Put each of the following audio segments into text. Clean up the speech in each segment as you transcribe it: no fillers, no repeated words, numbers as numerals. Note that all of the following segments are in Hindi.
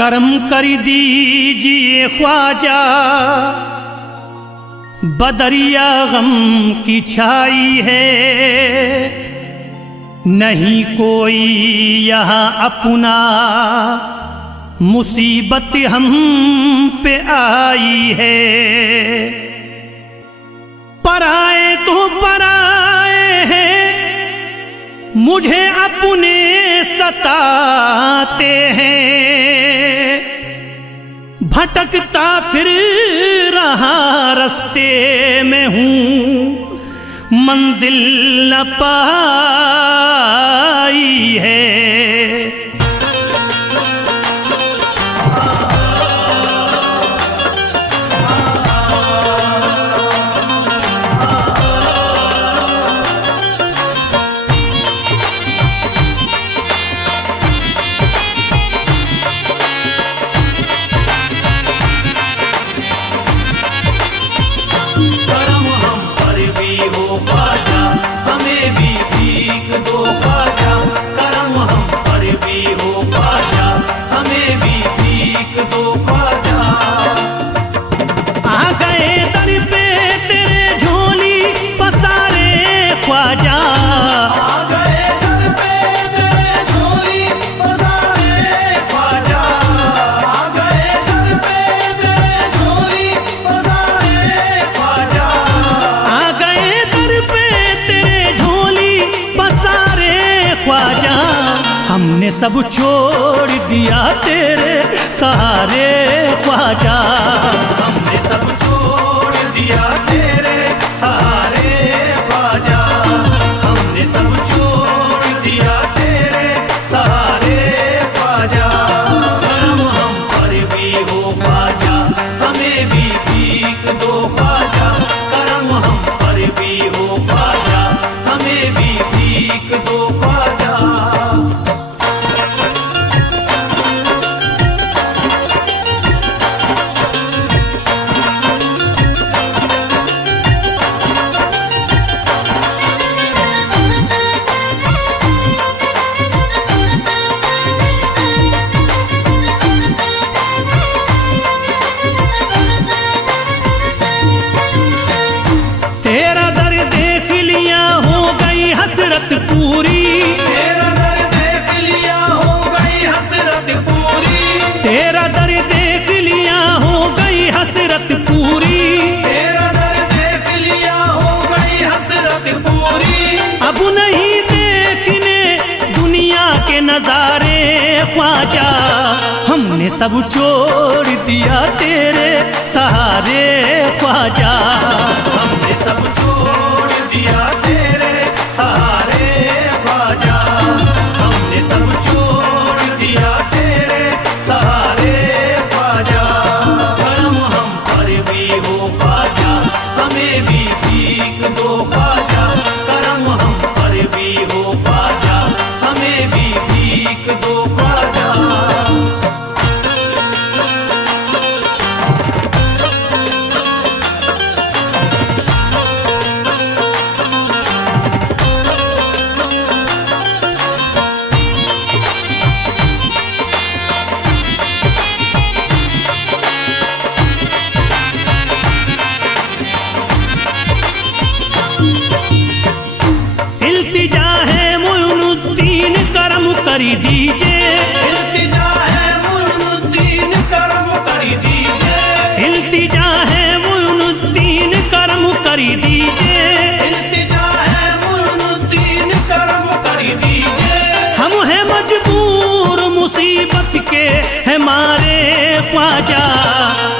करम कर दीजिए ख्वाजा, बदरिया गम की छाई है, नहीं कोई यहाँ अपना, मुसीबत हम पे आई है। पराए तो पराए हैं, मुझे अपने सताते हैं, भटकता फिर रहा रास्ते में हूँ, मंजिल न पाई है। हमने सब छोड़ दिया तेरे सहारे ख्वाजा, हमने सब छोड़ दिया तेरे सहारे ख्वाजा, हमने सब छोड़ दिया तेरे सहारे ख्वाजा। करम हम पर भी हो ख्वाजा, हमें भी भीख दो ख्वाजा, करम हम पर भी हो ख्वाजा, हमें भी भीख दो ख्वाजा। तेरा दर देख लिया हो गई हसरत पूरी, तेरा दर देख लिया हो गई हसरत पूरी, तेरा दर देख लिया हो गई हसरत पूरी, तेरा दर देख लिया हो गई हसरत पूरी। अब नहीं देखने दुनिया के नजारे ख्वाजा, हमने सब छोड़ दिया तेरे सहारे ख्वाजा, हमने सब छोड़ दिया तेरे सहारे ख्वाजा, हमने सब छोड़ दिया तेरे सहारे ख्वाजा। करम हम पर भी हो ख्वाजा, हमें भी भीख दो ख्वाजा, करम हम पर भी हो ख्वाजा, हमें भी भीख दो ख्वाजा। इल्तिजा है मुइनुद्दीन करम कर दीजिए, इल्तिजा है मुइनुद्दीन करम कर दीजिए, इल्तिजा है मुइनुद्दीन करम कर दीजिए, इल्तिजा है मुइनुद्दीन करम कर दीजिए। हम हैं मजबूर मुसीबत के हमारे ख्वाजा,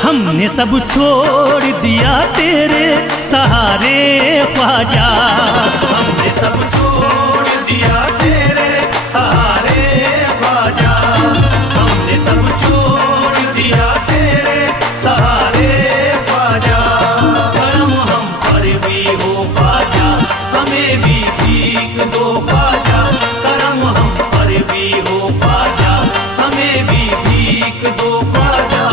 हमने सब छोड़ दिया तेरे सहारे ख्वाजा, हमने सब छोड़ दिया तेरे सहारे ख्वाजा, हमने सब छोड़ दिया तेरे सहारे ख्वाजा। करम हम पर भी हो ख्वाजा, हमें भी भीख दो ख्वाजा, करम हम पर भी हो ख्वाजा, हमें भी भीख दो ख्वाजा।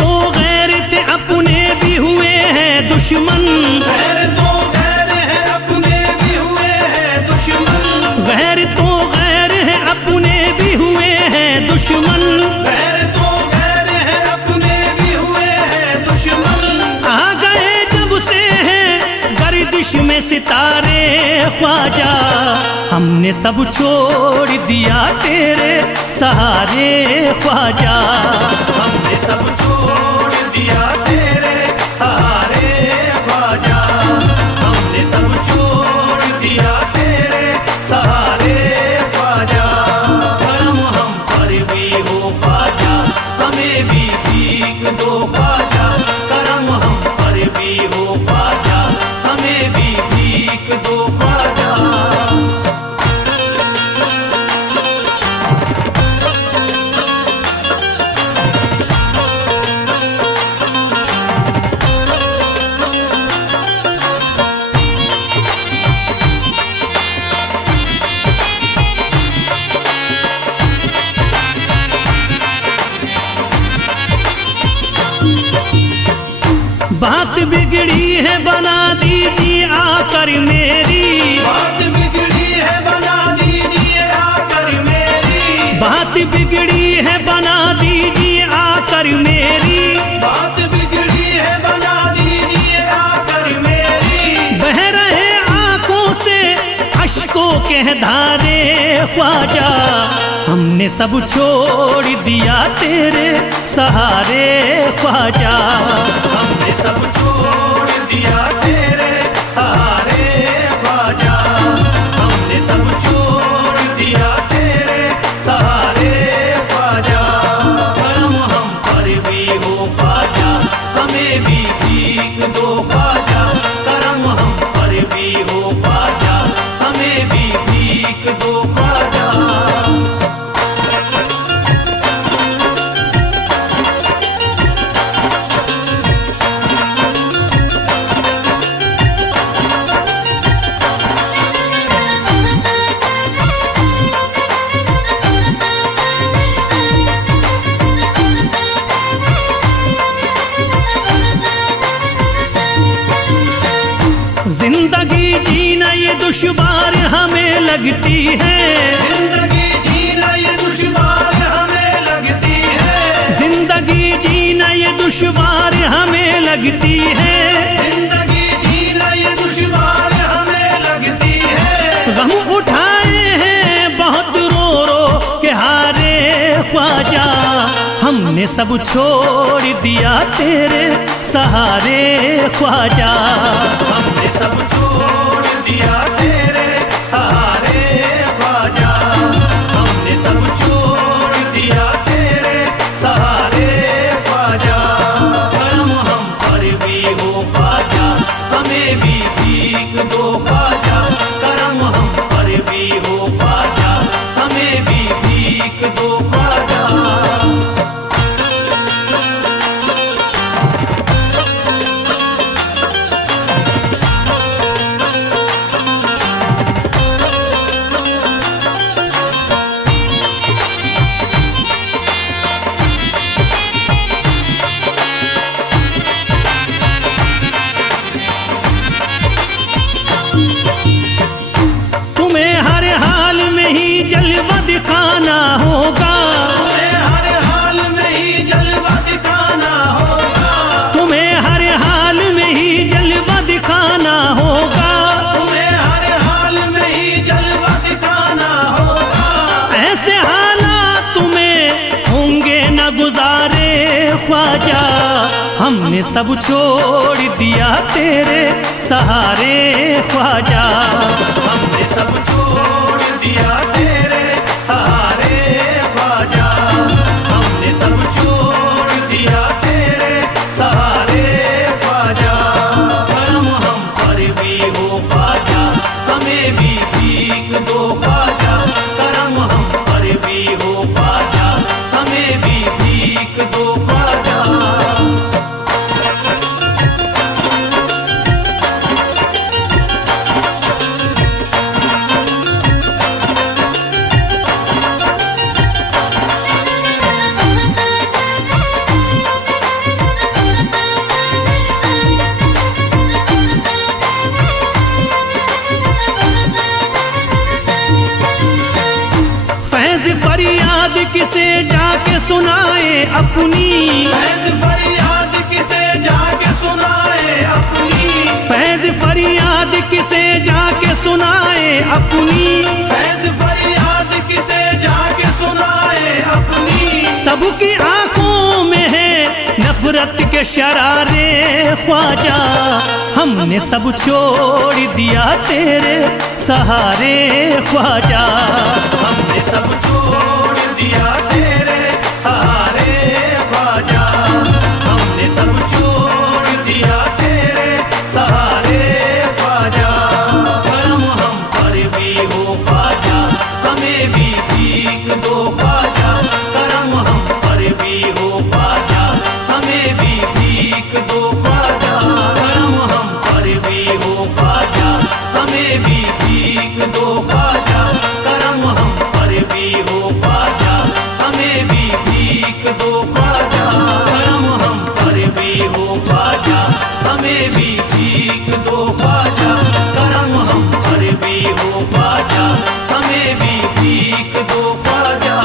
तो गैर थे अपने भी हुए हैं दुश्मन, गैर तो गैर है अपने भी हुए हैं दुश्मन, गैर तो गैर है अपने भी हुए हैं दुश्मन। गैर तो गैर है अपने भी हुए हैं दुश्मन। आ गए जब से हैं गर्दिश में सितारे ख्वाजा, हमने सब छोड़ दिया तेरे सहारे ख्वाजा। हमने सब छोड़ दिया तेरे सहारे ख्वाजा, हमने सब छोड़ दिया तेरे सहारे ख्वाजा। करम हम पर भी हो ख्वाजा, हमें भी भीख दो ख्वाजा। करम हम पर भी हो ख्वाजा, हमें भी भीख दो ख्वाजा। बात बिगड़ी है बना दीजिए आकर मेरी, बात बिगड़ी है बना दीजिए आकर मेरी, बात बिगड़ी है बना दीजिए आकर मेरी। बात बिगड़ी है बना दीजिए आकर मेरी। बह रहे आंखों से अश्कों के धारे ख्वाजा, हमने सब छोड़ दिया तेरे सहारे ख्वाजा। हमने सब छोड़ दिया तेरे सहारे ख्वाजा, हमने सब छोड़ दिया तेरे सहारे ख्वाजा। करम हम पर भी हो ख्वाजा, हमें भी भीख दो ख्वाजा। करम हम पर भी हो ख्वाजा, हमें भी भीख दो ख्वाजा। जिंदगी जीना ये दुश्वार हमें लगती है, जिंदगी जीना ये दुश्वार हमें लगती है। जिंदगी जीना ये दुश्वार हमें लगती है। जिंदगी जीना ये दुश्वार हमें लगती है। गम उठाए हैं बहुत रो रो के हारे ख्वाजा, हमने सब छोड़ दिया तेरे सहारे ख्वाजा। हमने सब छोड़ दिया तेरे सहारे ख्वाजा, हमने सब छोड़ दिया तेरे सहारे ख्वाजा। करम हम पर भी हो ख्वाजा, हमें भी भीख दो ख्वाजा। करम हम पर भी हो ख्वाजा, हमें भी भीख दो ख्वाजा। तुम्हें हर हाल में ही जलवा दिखाना होगा, तुम्हें हर हाल में ही जलवा दिखाना होगा। तुम्हें हर हाल में ही जलवा दिखाना होगा। तुम्हें हर हाल में ही जलवा दिखाना होगा। ऐसे हालात तुम्हें होंगे न गुजारे ख्वाजा, हमने सब छोड़ दिया तेरे सहारे ख्वाजा। हमने सब छोड़ दिया तेरे सहारे ख्वाजा, हमने सब छोड़ दिया तेरे सहारे ख्वाजा। करम हम पर भी हो ख्वाजा, हमें भी भीख दो ख्वाजा। करम हम पर भी हो ख्वाजा, हमें भी भीख दो ख्वाजा। सुनाए अपनी, फैज़ फरियाद किसे जाके सुनाए अपनी, फैज़ फरियाद किसे जाके सुनाए अपनी, फैज़ फरियाद किसे जाके सुनाए अपनी। सबकी आंखों में है नफरत के शरारे ख्वाजा, हमने सब छोड़ दिया तेरे सहारे ख्वाजा, हमने सब छोड़ दिया तेरे सहारे ख्वाजा, हमने सब छोड़ दिया तेरे सहारे ख्वाजा। करम हम पर भी हो ख्वाजा, हमें भी भीख दो ख्वाजा, करम हम पर भी हो ख्वाजा, हमें भी भीख दो ख्वाजा, करम हम पर भी हो ख्वाजा, हमें भी भीख दो ख्वाजा, करम हम पर भी हो ख्वाजा, हमें भी भीख दो ख्वाजा, करम हम पर भी हो ख्वाजा, हमें भी भीख दो ख्वाजा, करम हम पर भी हो ख्वाजा, हमें भी भीख दो ख्वाजा।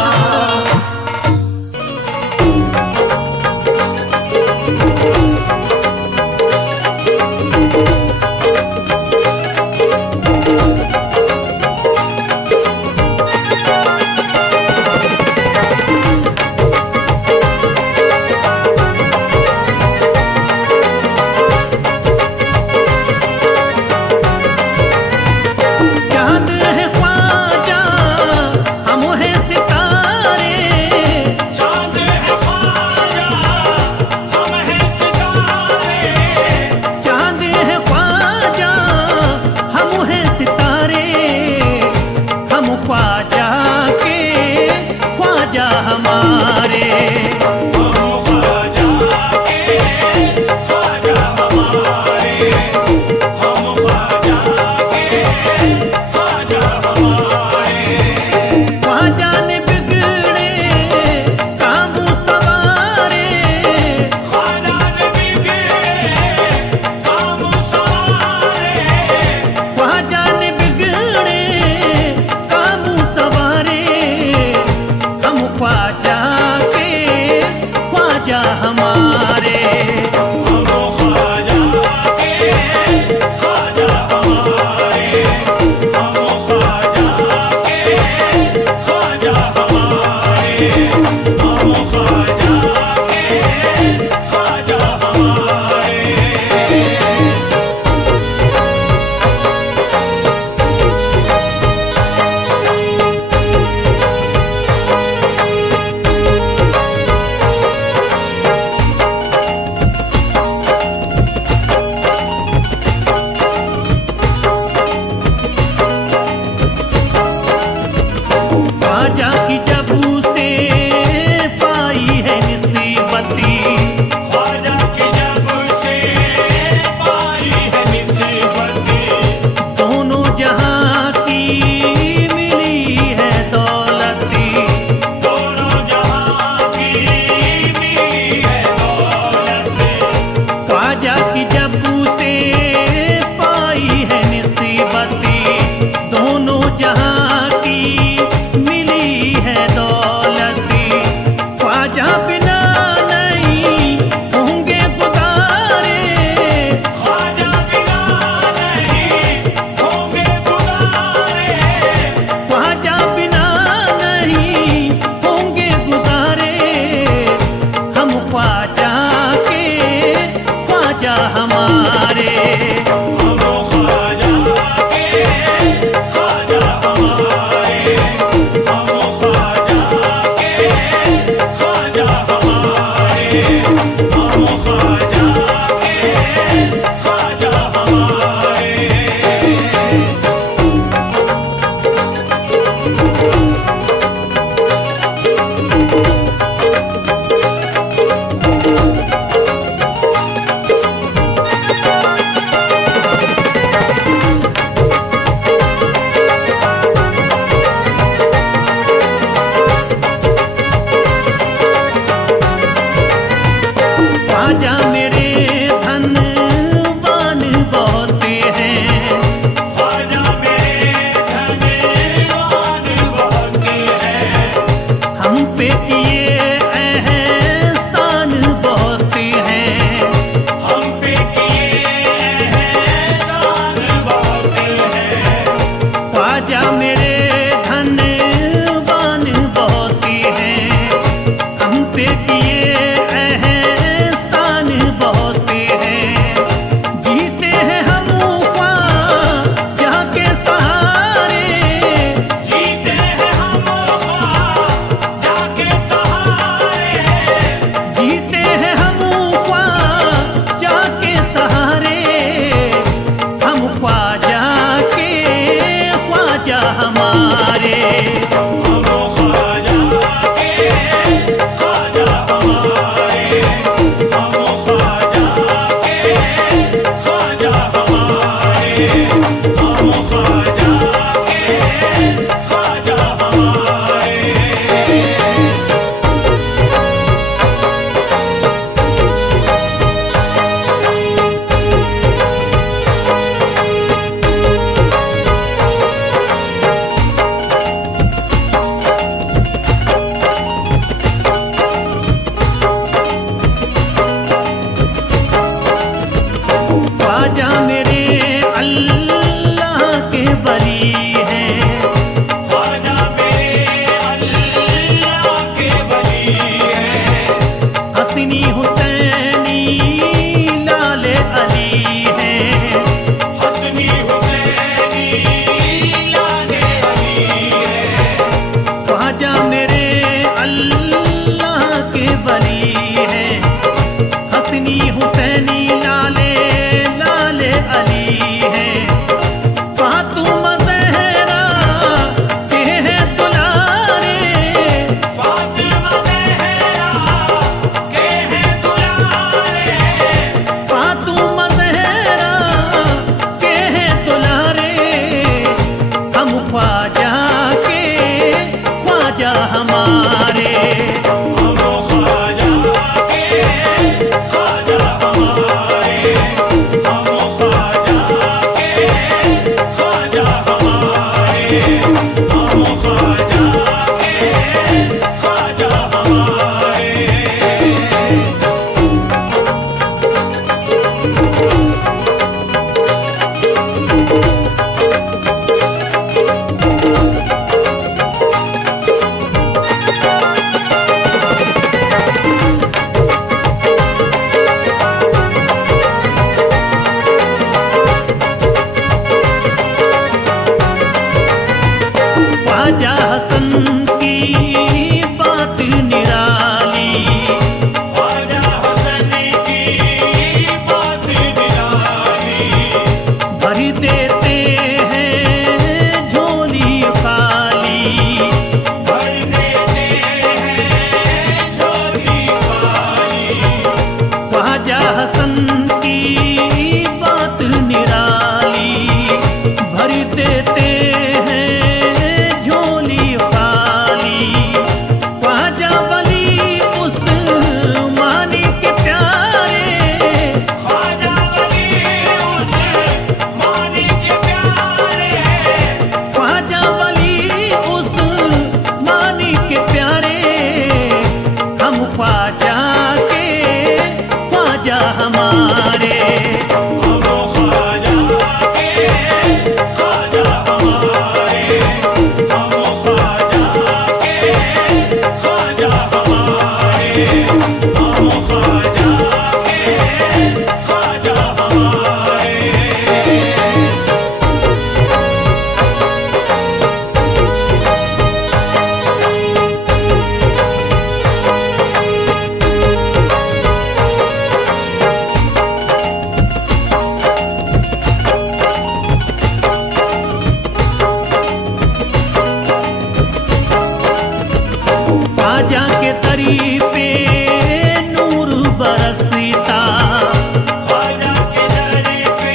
चांद है ख्वाजा हम हैं सितारे, चांद है ख्वाजा, हम हैं सितारे, चांद है ख्वाजा हम हैं सितारे, हम ख्वाजा के ख्वाजा हमारे, हम ख्वाजा के ख्वाजा हमारे, हम ख्वाजा के ख्वाजा हमारे। ख्वाजा ने बिगड़े काम सवारे, ख्वाजा ने बिगड़े काम सवारे, ख्वाजा ने बिगड़े काम सवारे, हम ख्वाजा के ख्वाजा हमारे, हम ख्वाजा के ख्वाजा हमारे, हम ख्वाजा के ख्वाजा हमारे, हम ख्वाजा के ख्वाजा हमारे। ख्वाजा की जब से पाई है निस्बती, ख्वाजा की जब से पाई है निस्बती, दोनों जहां की मिली है दौलती, दोनों जहां की मिली है दौलत। ख्वाजा की जब से पाई है निस्बती, दोनों जहां की मिली है दौलती, ख्वाजा बिना नहीं होंगे गुजारे, ख्वाजा बिना नहीं होंगे गुजारे, ख्वाजा बिना नहीं होंगे गुजारे, हम ख्वाजा के ख्वाजा हमारे, हम ख्वाजा के ख्वाजा हमारे, हम ख्वाजा के ख्वाजा हमारे, हम ख्वाजा के ख्वाजा हमारे। ख्वाजा मेरे धनवान बहुत हैं, ख्वाजा मेरे धनवान बहुत हैं, हम पे ये हसनी हुसैनी लाले लाले अली है फातिमा ज़हरा के हैं दुलारे फातिमा ज़हरा के हैं दुलारे फातिमा ज़हरा के हैं दुलारे हम ख्वाजा के ख्वाजा हमारे हम ख्वाजा के ख्वाजा हमारे हम ख्वाजा के ख्वाजा हमारे हम ख्वाजा के ख्वाजा हमारे ख्वाजा हसन की बात निराली ख्वाजा हसन की बात निराली भर देते हैं झोली खाली भर देते हैं झोली खाली ख्वाजा हसन की बात निराली भर देते हैं झोली खाली ख्वाजा वली उस मानी के प्यारे ख्वाजा वली उस मानी के प्यारे ख्वाजा वली उस मानी के प्यारे हम ख्वाजा के ख्वाजा हमारे हम ख्वाजा के ख्वाजा हमारे हम ख्वाजा के ख्वाजा हमारे हम ख्वाजा के ख्वाजा हमारे ख्वाजा के तरी पे नूर बरसता ख्वाजा के दर पे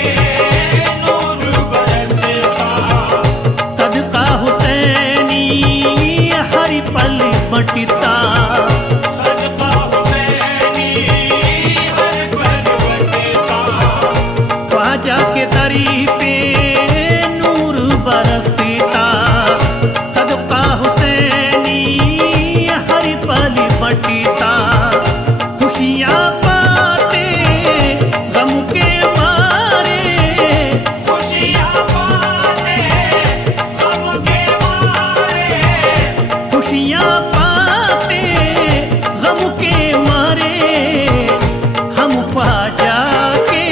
नूर बरसता सदका हुसैनी हर पल बटता सदका हुसैनी हर पल बटता ख्वाजा के तरी पे नूर बरसता सदका हुसैनी हर पल बटता खुशियाँ पाते गम के मारे खुशियाँ पाते गम के मारे खुशियाँ पाते गम के मारे हम ख्वाजा के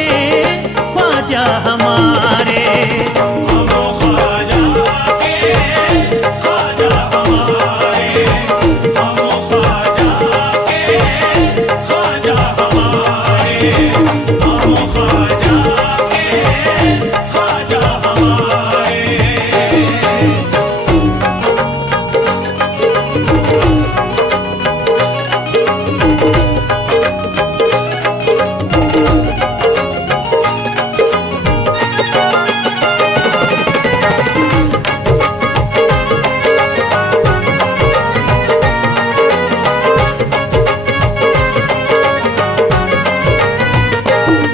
ख्वाजा हमारे हम ख्वाजा के ख्वाजा हमारे हम ख्वाजा के ख्वाजा हमारे हम ख्वाजा के ख्वाजा हमारे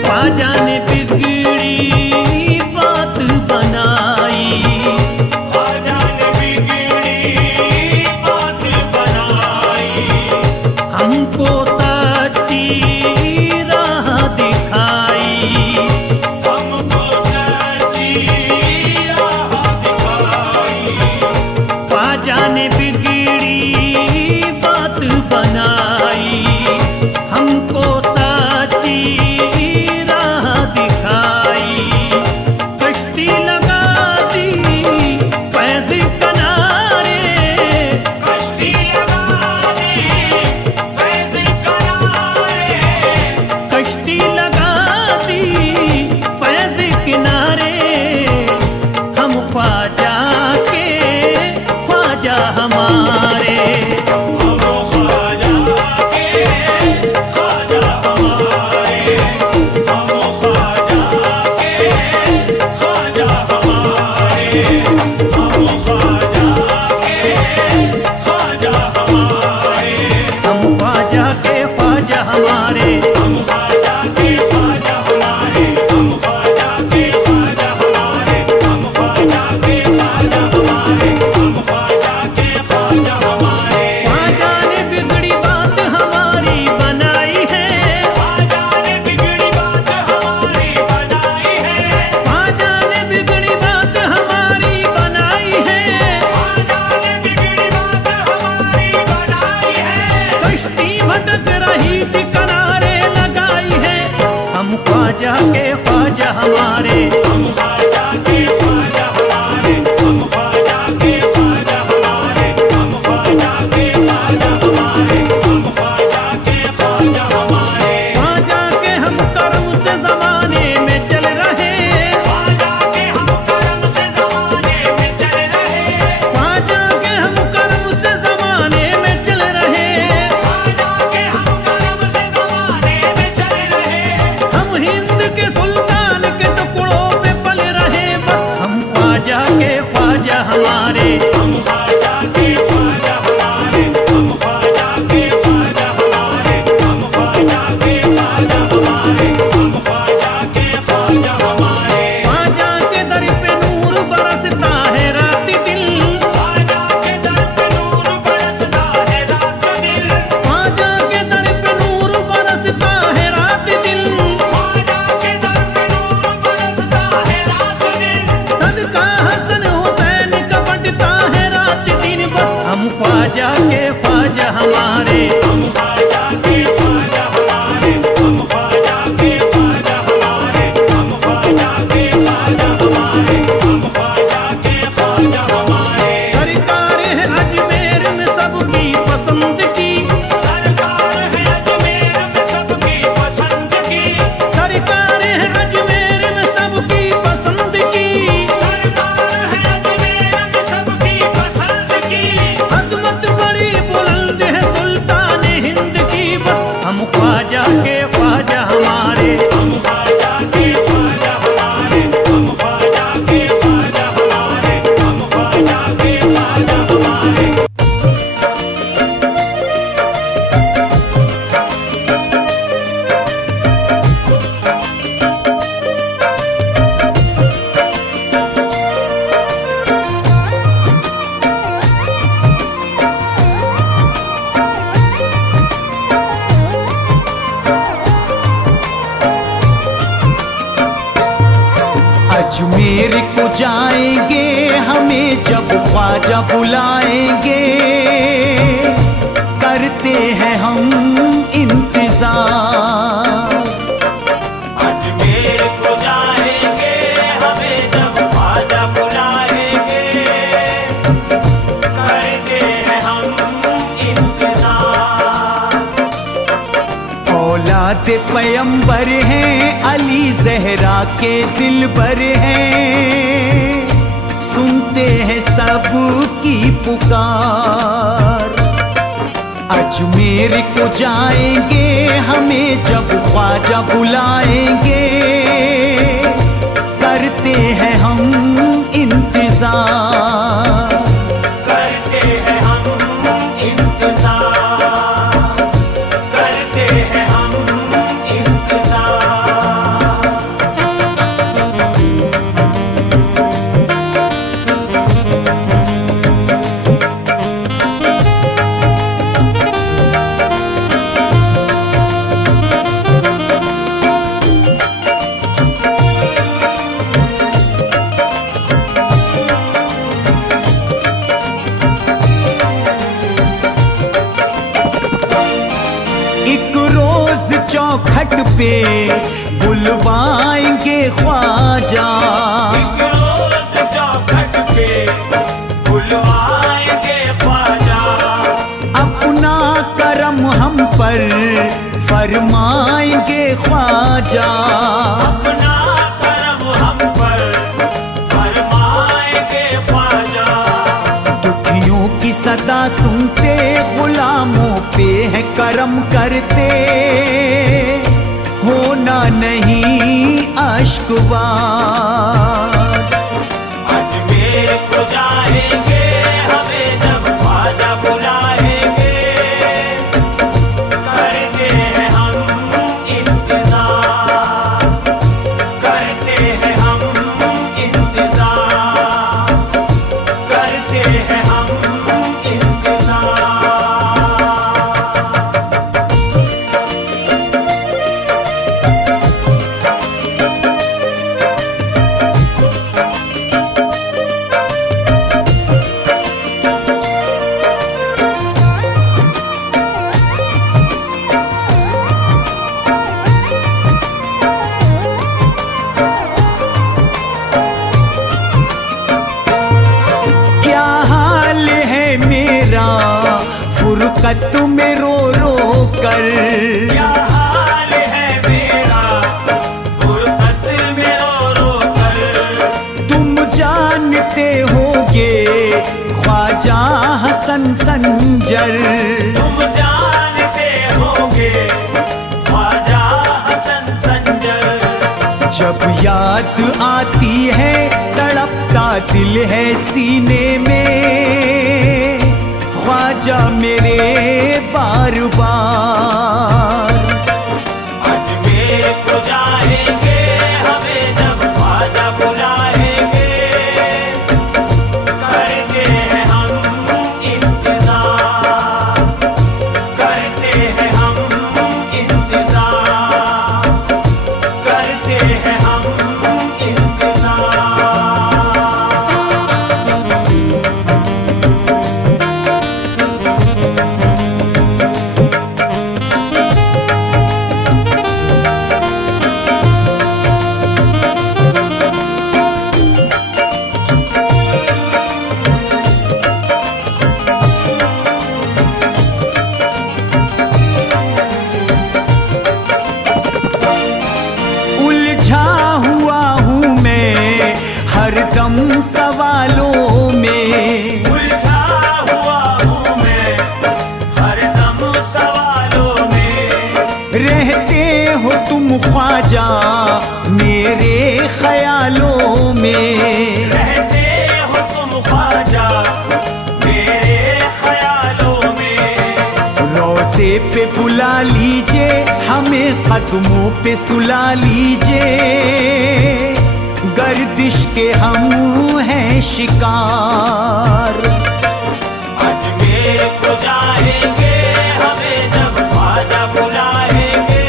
ख्वाजा ने बिगड़ी बात बनाई ख्वाजा ने बिगड़ी बात बनाई हमको सच्ची राह दिखाई हमको सच्ची राह दिखाई ख्वाजा ने बिगड़ी बात बनाई हमको सच्ची राह ख्वाजा के ख्वाजा हमारे, हम ख्वाजा के ख्वाजा हमारे, हम ख्वाजा के ख्वाजा हमारे, हम ख्वाजा के ख्वाजा हमारे, हम ख्वाजा के ख्वाजा हमारे। ख्वाजा के हम करम से जमाने में चल रहे, ख्वाजा के हम करम से ज़माने में चल रहे, ख्वाजा के हम करम से जमाने में चल रहे, ख्वाजा के हम करम से ज़माने में चल रहे। हम हिंद के सुल्तान के टुकड़ों में पल रहे, बस हम ख्वाजा के ख्वाजा हमारे, हम ख्वाजा के ख्वाजा हमारे, हम ख्वाजा के ख्वाजा हमारे, हम ख्वाजा के ख्वाजा हमारे, हम ख्वाजा के ख्वाजा हमारे। ख्वाजा के दर पे नूर बरसता है रात दिन, ख्वाजा के दर पे नूर बरसता है रात दिन, ख्वाजा के दर पे नूर बरसता है रात दिन, ख्वाजा के दर पे नूर बरसता है रात दिन। सदका हसन हुसैन का बंटता है रात दिन, बस हम ख्वाजा के ख्वाजा हमारे, हम ख्वाजा के ख्वाजा हमारे, हम ख्वाजा के ख्वाजा हमारे, हम ख्वाजा के ख्वाजा हमारे, हम ख्वाजा के ख्वाजा हमारे। सरकार है अजमेर में सबकी पसंद की, सरकार है अजमेर में सबकी पसंद की, सरकार है अजमेर में सबकी पसंद की, सरकार है अजमेर में सबकी पसंद की। अजमत बड़ी बुलंद है सुल्तान हिंद की, बस हम ख्वाजा के ख्वाजा हमारे, हम ख्वाजा के ख्वाजा हमारे, हम ख्वाजा के ख्वाजा हमारे, हम ख्वाजा के ख्वाजा हमारे। अजमेर को जाएंगे हमें जब ख्वाजा बुलाएंगे, करते हैं हम इंतजार। अजमेर को जाएंगे हमें जब ख्वाजा बुलाएंगे, करते हैं हम इंतजार। औलाद पैगंबर हैं, अली ज़हरा के दिलबर हैं, सुनते हैं सबकी पुकार। अजमेर को जाएंगे हमें जब ख्वाजा बुलाएंगे, करते हैं हम इंतजार। करते हैं हम इंतजार, करते हैं हम इंतजार। एक रोज चौखट पे बुलवाएंगे ख्वाजा, एक रोज चौखट पे बुलवाएंगे ख्वाजा, अपना करम हम पर फरमाएंगे ख्वाजा। अपना करम हम पर फरमाएंगे ख्वाजा। दुखियों की सदा सुनते, गुलामों पे है करम करते, होना नहीं अश्कवार। अजमेर को जाएंगे हमें जब ख्वाजा बुलाएंगे, करते हैं हम इंतजार, करते हैं हम इंतजार, करते हैं हम इंतजार। फुरकत में रो रो कर। क्या हाल है मेरा फुरकत में रो रो कर। तुम जानते होगे ख्वाजा हसन संजर। तुम जानते होगे ख्वाजा हसन संजर। जब याद आती है तड़पता दिल है सीने में, ख्वाजा मेरे बार बार। अजमेर को जाएंगे हमें जब ख्वाजा बुलाएंगे, करते हैं हम इंतजार, करते हैं हम इंतजार, करते हैं हम इंतजार। उलझा हुआ हूँ मैं हरदम सवालों में। उलझा हुआ हूँ मैं हरदम सवालों में। रहते हो तुम ख्वाजा मेरे ख्यालों में। रहते हो तुम ख्वाजा मेरे ख्यालों में। रोज़े पे बुला लीजिए हमें, कदमों पे सुला लीजिए, गर्दिश के हम हैं शिकार। अजमेर को जाएंगे हमें जब ख्वाजा बुलाएंगे,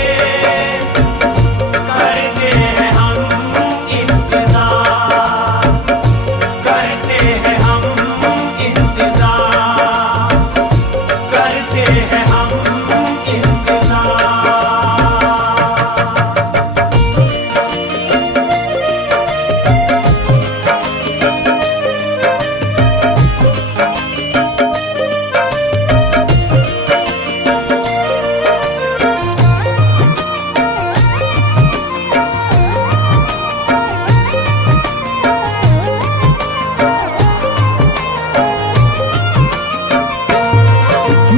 करते हैं हम इंतजार, करते हैं हम इंतजार, करते हैं हम इंतजार।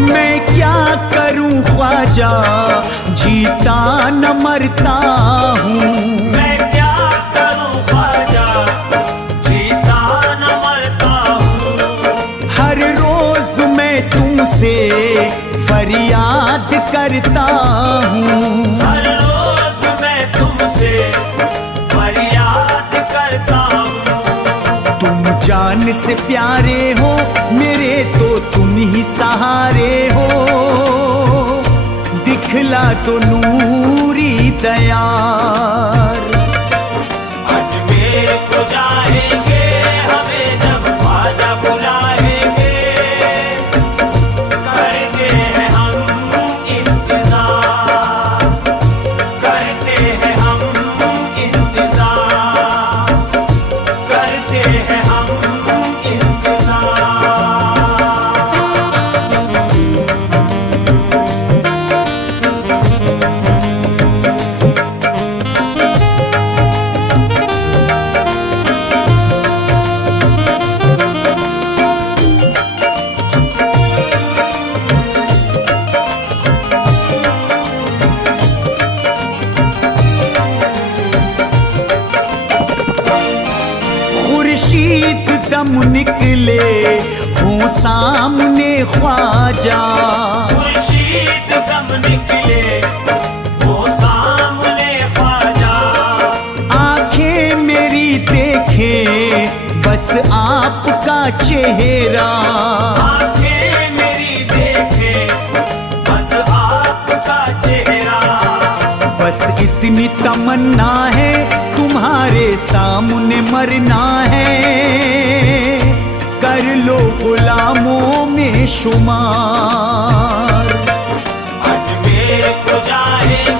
मैं क्या करूं ख्वाजा जीता न मरता हूँ। मैं क्या करूं ख्वाजा जीता न मरता हूँ। हर रोज मैं तुमसे फरियाद करता हूँ। हर रोज मैं तुमसे फरियाद करता हूँ। तुम जान से प्यारे हो मेरे तो तुम ही सहारे हो, दिखला तो नूरी दयार। अजमेर को जाएंगे हमें जब ख्वाजा बुलाएंगे, करते हैं हम इंतजार, करते हैं हम इंतजार, करते हैं हम इंतजार। खुर्शीद दम निकले हो सामने ख्वाजा। खुर्शीद दम निकले वो सामने ख्वाजा। आंखें मेरी देखें बस आपका चेहरा। आंखें मेरी देखें बस आपका चेहरा। बस इतनी तमन्ना है तुम्हारे सामने मरना है, कर लो गुलामों में शुमार। अजमेर को जाएंगे